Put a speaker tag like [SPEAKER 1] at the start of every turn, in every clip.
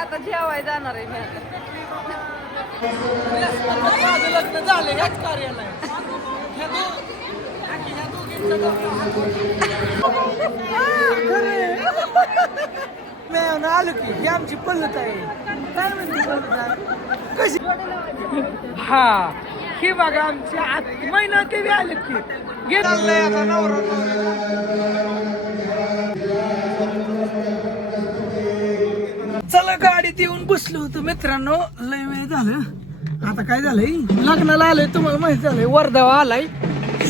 [SPEAKER 1] आता जेवाय जाणार आहे मी
[SPEAKER 2] माझं लग्न झालं ह्याच कार्यालय ह्या आलो की ही आमची पल्लत आहे काय म्हणते पद्धत कशी हा ही बघा आमची आत महिना ते बी आले की. घेत आता नवरा चला गाडीत येऊन बसलो होतो मित्रांनो. लय वेळ झालं. आता काय झालंय? लग्नाला आलंय तुम्हाला माहीत झालंय वर्धावा आलाय.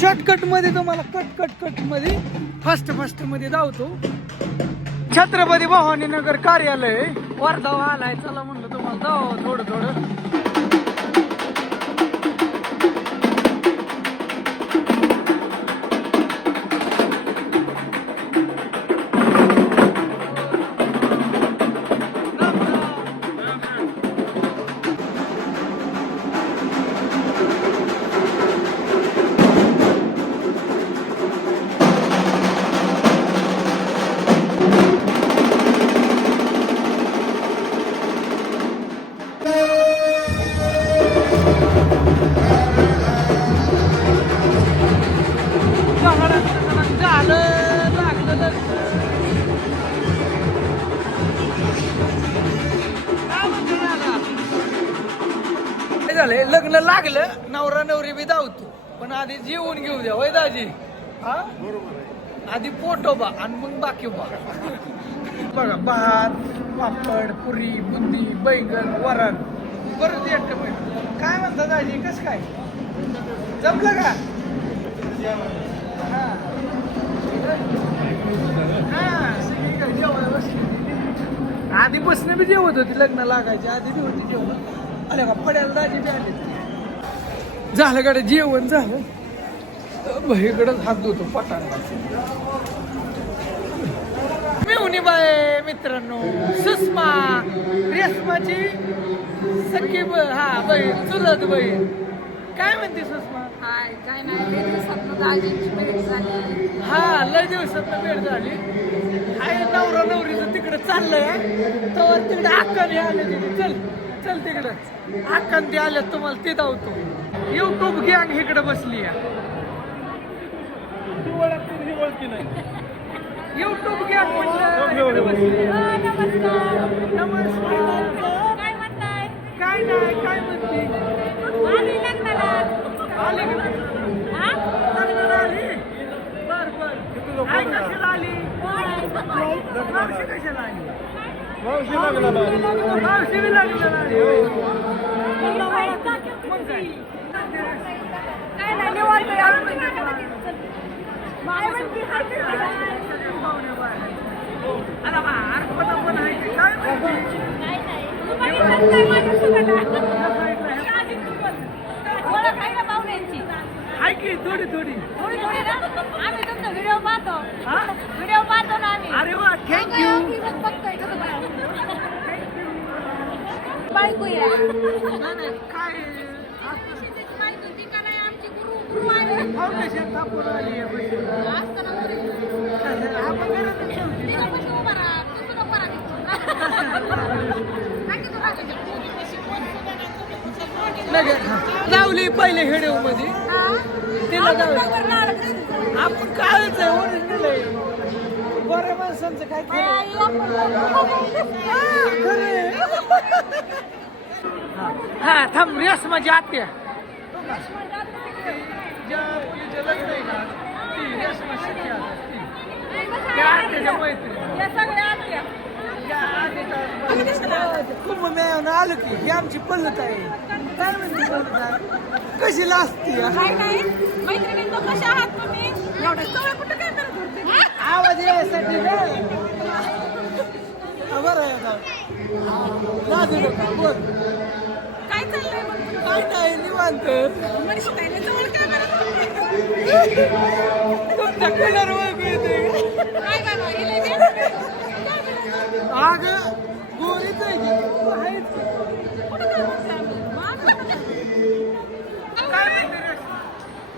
[SPEAKER 2] शॉर्टकटमध्ये तुम्हाला कट कट कटमध्ये फास्ट फास्टमध्ये धावतो. छत्रपती भवानी नगर कार्यालय वर्धावा आलाय. चला म्हणलं तुम्हाला जावं थोडं थोडं. लग्न लागलं नवरा नवरी बी धावतो. पण आधी जेवून घेऊ द्या वय दाजी? हा? आधी पोटोबा आणि मग बाकी बा. बघा भात पापड पुरी बुंदी बैगन वरण. बरं ते काय म्हणता दाजी कसं काय? जमलं का? सगळी काय बसली होती. आधी बसणं बी जेवत होती लग्न लागायची आधी बी होती जेवण. अरे का पड्याला दाजी बी आले झालं कडे जेवण झालं. इकडंच हात धुतो पटांना मिळून बाय मित्रांनो सुषमा रेशमाची सखी ब- हा बहीण चुलत बहीण काय म्हणते सुषमा?
[SPEAKER 1] हाय काय नाही लय दिवसातनं दाजींची भेट झाली.
[SPEAKER 2] हा लय दिवसात भेट झाली. आहे नवरा नवरीचं तिकडे चाललंय तर तिकडे अक्कन आले तिथे. चल चल तिकडं. अक्कन ते आले तुम्हाला ते धावतो. युट्यूब गँग इकडे बसली युट्यूब गँग नमस्कार.
[SPEAKER 1] काय म्हणताय?
[SPEAKER 2] काय नाही काय म्हणते?
[SPEAKER 1] आली
[SPEAKER 2] आली?
[SPEAKER 1] हा?
[SPEAKER 2] बर बर. आई कशाला आली? मावशी कशाला आली? मावशी बी लग्नाला आली. मग काय?
[SPEAKER 1] काय नाही निवांत आहे आपण. काय म्हणते?
[SPEAKER 2] अरे बा, अर्पणा पण आहे की काय म्हणते?
[SPEAKER 1] काय नाही. तू बघितलंच काय माझ्यासोबत? ओळख आहे ना पाहुण्यांची?
[SPEAKER 2] आहे की थोडी थोडी?
[SPEAKER 1] आम्ही तुमचा व्हिडिओ पाहतो व्हिडिओ पाहतो ना आम्ही
[SPEAKER 2] अरे वा थँक्यू
[SPEAKER 1] बघतोय. बायको या
[SPEAKER 2] लावली पहिले हेडिओ मध्ये
[SPEAKER 1] हा?
[SPEAKER 2] तिला
[SPEAKER 1] आपण
[SPEAKER 2] जाऊ.
[SPEAKER 1] बरोबर
[SPEAKER 2] आपण कायच आहे ओरिजिनल आहे बऱ्या माणसांचं काय खरं
[SPEAKER 1] आपण
[SPEAKER 2] आहे. हा थांब रेस माझी आत्या कुंभमेळ्यावर आलो की ही आमची पद्धत आहे काय म्हणते पद्धत? कशी लाजती आवाज यायसाठी बरं लाजू नका बोल
[SPEAKER 1] काय चाललंय?
[SPEAKER 2] काय नाही निवांत आग गोरीच?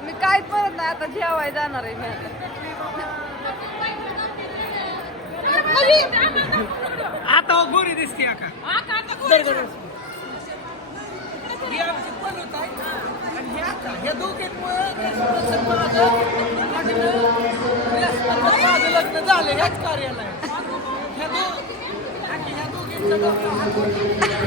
[SPEAKER 3] मी काय परत नाही आता जेवाय जाणार आहे मी आता.
[SPEAKER 2] आता गोरी दिसते का
[SPEAKER 1] हा,
[SPEAKER 2] माझं लग्न झालं ह्याच कार्याला ह्या दो ह्या.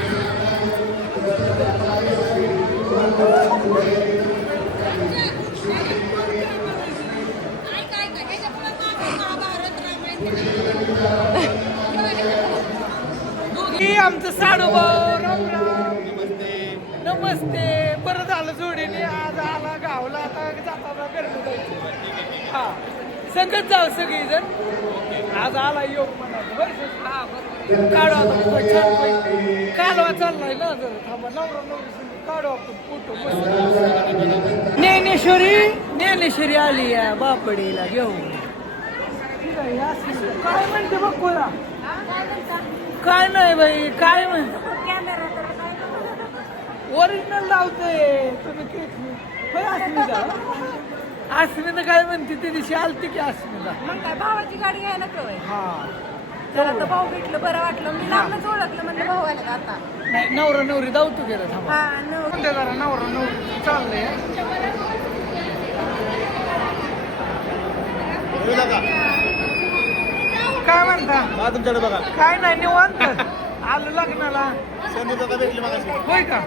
[SPEAKER 2] दोघी आमचं साडूभाऊ राम राम. नमस्ते. बरं झालं जोडीने. आज आला गावला आता जाताना घरनं जायचं हा. संगत जाऊ सगळीजण. आज आला योग म्हणा बरं हा काढू आता फोटो छान पैकी. चाललाय ना जर. थांबा नवरा नवरी काढू आपण. फोटो ज्ञानेश्वरी ज्ञानेश्वरी आली या बापडीला घेऊन. काय म्हणते बघ कोणा काय नाही बाई काय म्हणते? ओरिजिनल लावतोय. तुम्ही केक अस्मिता? अस्मिता काय म्हणते? ते दिवशी आलती की अस्मिता.
[SPEAKER 3] मग काय भावाची गाडी घ्यायला कळय
[SPEAKER 2] हा.
[SPEAKER 3] तर आता भाऊ भेटलं बरं वाटलं. मी लांबच ओळखलं म्हणजे भाऊ आले आता?
[SPEAKER 2] नाही नवरा नवरी धावतो गेला थांबा.
[SPEAKER 3] हा न
[SPEAKER 2] म्हणते जरा नवरा नवरी चाललंय? काय म्हणता?
[SPEAKER 4] हा तुमच्याकडे बघा.
[SPEAKER 2] काय नाही निवांत. आलो लग्नाला.
[SPEAKER 4] संधी दादा भेटली मगाशी.
[SPEAKER 2] होय का?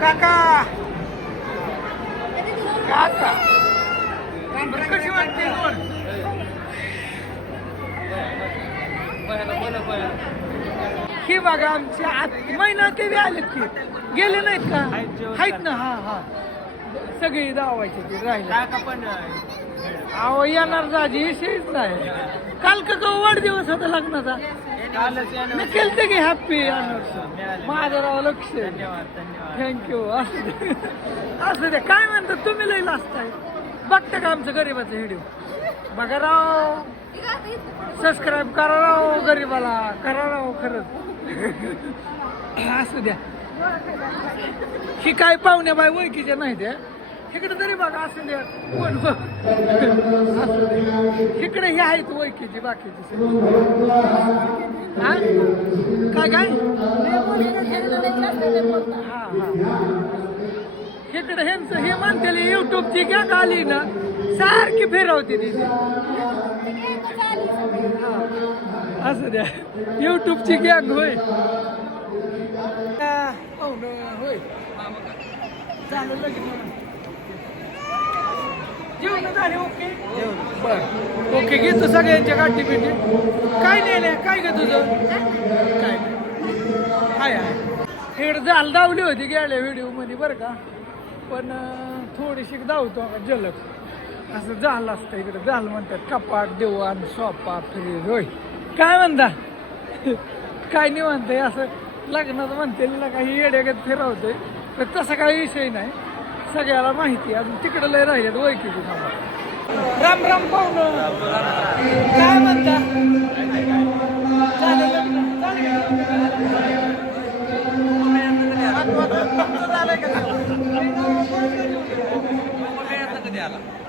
[SPEAKER 2] काका. काका. कशी वाटते दोन ही बघा आमची आत महिना ते बी आले की गेले नाहीत का? आहेत ना हा हा. सगळी दावायचे ते राहिले.
[SPEAKER 4] काका पण
[SPEAKER 2] अहो येणार दाजी विषयच नाही काल का का वाढदिवस होता लग्नाचा? मी केलते की हॅपी माझं राव लक्ष थँक्यू असं दे असू काय म्हणतात तुम्ही लई असताय बघता का आमचं गरीबाचं व्हिडिओ बघा राव. सबस्क्राईब करा राव गरीबाला. करा राव खरंच. असू द्या. ही काय पाहुण्या बाय ओळखीच्या नाही त्या इकडे तरी बघा असू द्या पण इकडे हे आहेत ओळखीची बाकीची सगळी. हा? काय काय? हा हा. इकडे ह्यांचं हे म्हणते युट्यूबची गॅग आली ना. सारखी फिरवते तिथे असं द्या. युट्यूबची गॅग होय. हो, होय. चालेल लगेच जेवण झाले ओके? बर. ओके घेतो सगळ्यांच्या गाठी बिठी. काय नाही काय ग तुझं? काय हाय हाय. इकडे झाल धावली होती गेल्या व्हिडिओमध्ये बरं का? पण थोडीशी धावतो जलद. असं झालं असतं इकडे. झालं म्हणतात कपाट देवाण सोपा फ्रीज होय. काय म्हणता? काय नाही म्हणते असं लग्नाचं म्हणते काही येड्यागत फिरवते तर तसा काही विषय नाही. सगळ्याला माहिती आहे. अजून तिकडे लय राहिल्यात ओळखीची थांबा राम राम पाहुणं काय म्हणता झालं का?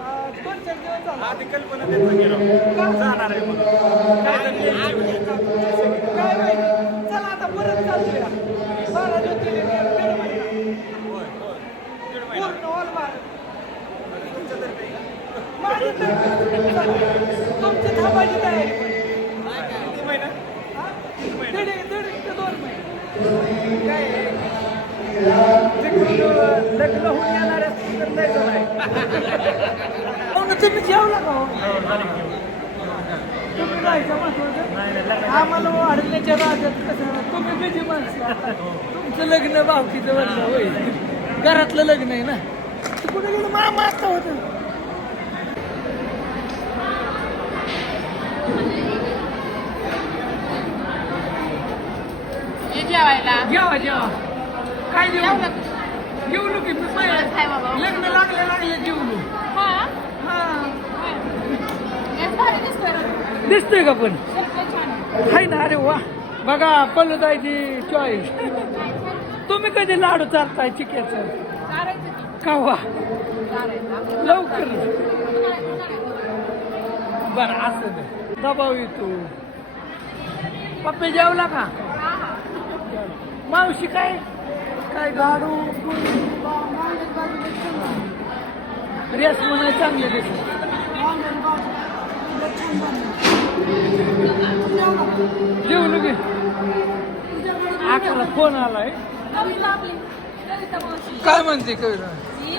[SPEAKER 4] आधी कल्पना त्यांचा गेलो जाणार आहे
[SPEAKER 2] काय माहिती चला आता परत चालूया बारा ज्योतिर्लिंग दीड महिना. पूर्ण all भारत. माझी तयारी. तुमची थांबायची तयारी
[SPEAKER 4] किती महिना.
[SPEAKER 2] हा? दीड दीड ते दोन महिने. काय? लग्न होऊन येणार असतील तर लय जण आहे. हो ना, तुम्ही जेवला का हो? तुम्ही जायचं महत्वाचं आम्हाला वाढण्याच्या राज्यात कसं तुम्ही बिजी माणसं. तुमचं लग्न भावकीचं म्हणलं होय. घरातलं लग्न आहे ना. कुठे गेलं? मामा आता होतं
[SPEAKER 1] ये जेवायला.
[SPEAKER 2] जेवा जेवा काय
[SPEAKER 1] जेवू?
[SPEAKER 2] जेवू
[SPEAKER 1] ना.
[SPEAKER 2] जेवलो की मी
[SPEAKER 1] बरं, काय बाबा?
[SPEAKER 2] पहिलं लग्न लागले लागले जेवलो
[SPEAKER 1] हेच भारी दिसतोय
[SPEAKER 2] का पण. हाय ना अरे वा. बघा पल्लूताईची चॉईस तुम्ही कधी लाडू चालताय चिक्याच? कवा लवकर. बर असं दे. दबाव येतो. पप्पे जेवला का? मावशी काय? काय गाडू रेस म्हणाय चांगले दिसत जेवलो की. अकरा फोन आलाय. काय म्हणते कविता
[SPEAKER 1] ही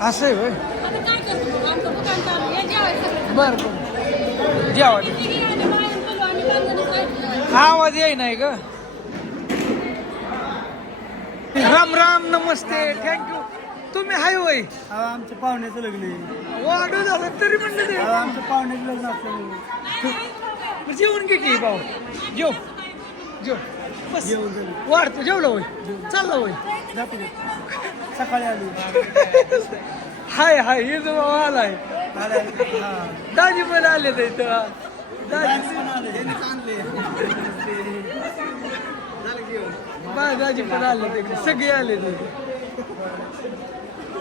[SPEAKER 2] असं आहे बर बर.
[SPEAKER 1] खायचं.
[SPEAKER 2] आवाज येई नाही ग. राम राम नमस्ते. थँक्यू तुम्ही हाय होय?
[SPEAKER 4] आमच्या पाहुण्याचं लग्न आहे.
[SPEAKER 2] वाढू झालं तरी म्हणलं ते.
[SPEAKER 4] आमच्या पाहुण्याचं लग्न असलं
[SPEAKER 2] जेवण घे की भाऊ? जेव. जेव. बस वाढतो जेवलं होय. चाललं होय.
[SPEAKER 4] जाते? सकाळी आली.
[SPEAKER 2] हाय हाय हे जो आलाय. दाजी पण आले ते इथं. दाजी.
[SPEAKER 4] पण आले.
[SPEAKER 2] बा दाजी पण आले ते. सगळे आले ते.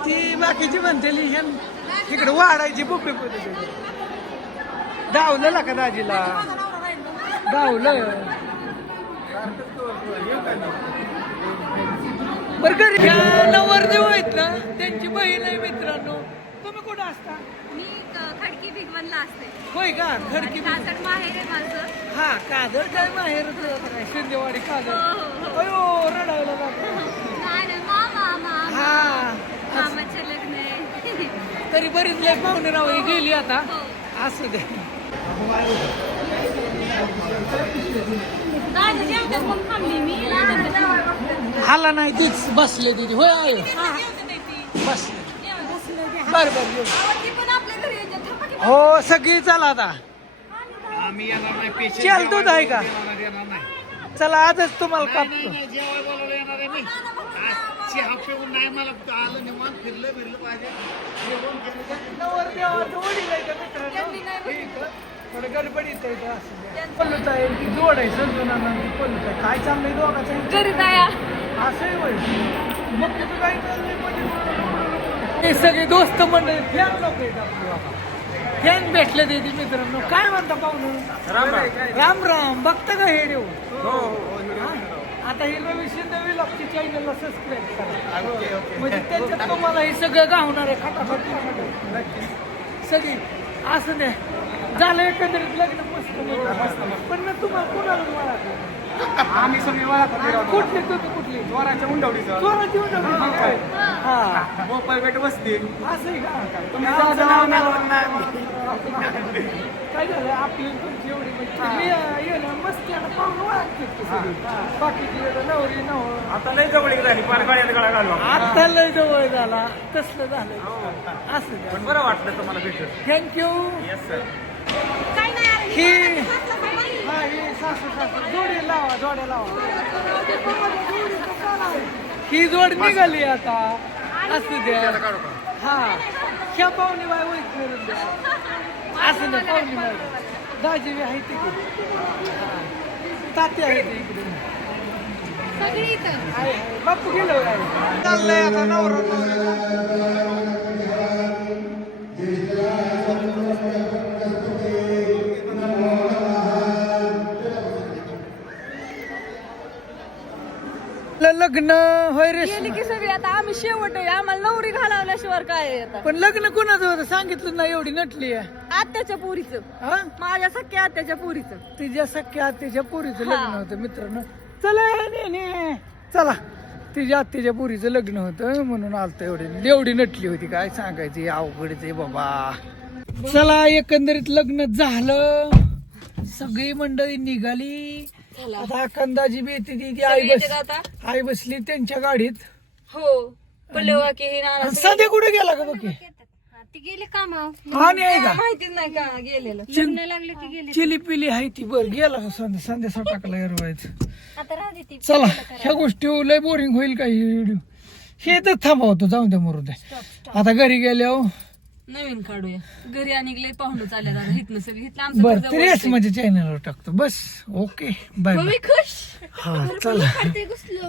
[SPEAKER 2] ती बाकीची म्हणतेली इकडे वाढायची पद्धती धावलं का दाजीला? धावलं. बरं ह्या नवरदेव आहेत ना? त्यांची बहीण आहे मित्रांनो. तुम्ही कुठं असता?
[SPEAKER 1] मी क- खडकी भिगवणला असते.
[SPEAKER 2] होय का? खडकी
[SPEAKER 1] माहेर आहे माझं.
[SPEAKER 2] हा कादळ काय माहेर? शिंदेवाडी
[SPEAKER 1] हो,
[SPEAKER 2] कादळ
[SPEAKER 1] हो, हो.
[SPEAKER 2] अयो रडायला जातो
[SPEAKER 1] नाही नाही, मामा मामा.
[SPEAKER 2] हा.
[SPEAKER 1] मामाचे लग्न आहे.
[SPEAKER 2] तरी बरीच लय पाहुणे राव ही गेली आता.
[SPEAKER 1] हो.
[SPEAKER 2] असू दे.
[SPEAKER 1] दादा दादा
[SPEAKER 2] हाला नाही तीच बसले तिथे. होय आहे बसले. बर बर. हो सगळी चला आता. चल दूध आहे का? चला आजच तुम्हाला कापतो
[SPEAKER 4] फिरलं
[SPEAKER 2] आहे. थोडं गडबडीत असू. पल्लूच आहे ती जोड आहे संतुनाना पल्लूच आहे. काय चाललंय दोघाचं?
[SPEAKER 1] घरी जाया
[SPEAKER 2] असं आहे होय मग तिथं काय चाललंय? म्हणजे हे सगळे दोस्त मंडळी फॅन लोक आहेत आपले बाबा. फॅन भेटले ते मित्रांनो. काय म्हणता पाहुणं?
[SPEAKER 4] राम राम.
[SPEAKER 2] राम राम. बघता का हे देऊ आता ही नवी शिंदे लागची चॅनलला सबस्क्राईब करा. म्हणजे त्याच्यात तुम्हाला हे सगळं गावणार आहे खटाखट खटाखट. सगळी. असं नाही. झालं एकंदरीत लग्न मस्त मस्त पण मी तुम्हाला कोणाला?
[SPEAKER 4] आम्ही सगळी वळा
[SPEAKER 2] कुठली तुम्ही कुठली?
[SPEAKER 4] वराच्या उंडवडीचं.
[SPEAKER 2] जोराची उडवली. हा
[SPEAKER 4] मोबाईल भेट बसते
[SPEAKER 2] असं आहे का?
[SPEAKER 4] तुम्ही
[SPEAKER 2] नाव. काय झालं? आपली तुमची एवढी म्हणजे मी अं, ये ना मस्ती आणि पाहून ओळखते की सगळी. बाकीची येणं नवरी
[SPEAKER 4] आता लय जवळ झाली पार
[SPEAKER 2] आता लय जवळ झाला. तसलं झालं असं द्या.
[SPEAKER 4] पण बरं वाटलं तुम्हाला
[SPEAKER 2] थँक्यू
[SPEAKER 4] येस सर.
[SPEAKER 2] ही हा ही सासू सासू. जोडी लावा जोड्या लावा. ही जोड निघाली आता. असू द्या. हा. ह्या पाहुणे बाय वैत करून द्या. असं नाही पाहुणे बाय दाजी बी आहे तिकडे तात्या आहे ते इकडे. बापू गेलो चाललंय आता नवरा लग्न होय रे.
[SPEAKER 3] गेली की सगळी आता आम्ही शेवट आहे. आम्हाला नवरी घालावल्याशिवाय काय आहे आता?
[SPEAKER 2] पण लग्न कोणाचं होतं? सांगितलं ना एवढी नटली आहे.
[SPEAKER 3] आत्याच्या पोरीचं.
[SPEAKER 2] हा?
[SPEAKER 3] माझ्या सख्या आत्याच्या पोरीचं.
[SPEAKER 2] तिच्या सख्या तिच्या पोरीचं
[SPEAKER 3] हा.
[SPEAKER 2] लग्न होतं मित्रांनो. चला हे ने, ने. चला. तिच्या आत्याच्या पोरीचं लग्न होतं म्हणून आलतं एवढी. एवढी नटली होती काय सांगायची अवघड आहे बाबा. चला एकंदरीत लग्न झालं. सगळी मंडळी निघाली. आता कंदाजी बी येते ती ती आई
[SPEAKER 3] सगळी येते
[SPEAKER 2] बस
[SPEAKER 3] आता
[SPEAKER 2] आई बसली त्यांच्या गाडीत.
[SPEAKER 3] हो. हे नाना
[SPEAKER 2] आणि सध्या कुठे गेला का बघी
[SPEAKER 1] ती गेली कामावर.
[SPEAKER 2] आणि आहे का?
[SPEAKER 3] माहितीच नाही का गेलेलं.
[SPEAKER 1] लग्न लागले की गेली.
[SPEAKER 2] चिली पिली आहे ती बर गेला का संध्या संध्या सटाकला एरवायचं?
[SPEAKER 1] आता राहते ती.
[SPEAKER 2] चला ह्या गोष्टी लय बोरिंग होईल का ही व्हिडिओ हे तर थांबवतो जाऊ द्या मरू द्या. आता घरी गेल्यावर
[SPEAKER 3] नवीन काढूया. घरी आणि लय पाहुणं चालल्या आता हिथनं सगळी. हिथलं आमचं
[SPEAKER 2] बर
[SPEAKER 3] घर जवळ
[SPEAKER 2] त्रेस
[SPEAKER 3] आहे.
[SPEAKER 2] म्हणजे चॅनलवर टाकतो. बस ओके बाय
[SPEAKER 3] मग
[SPEAKER 2] बाय
[SPEAKER 3] मी खुश.
[SPEAKER 2] हा चला.
[SPEAKER 1] घुसलं.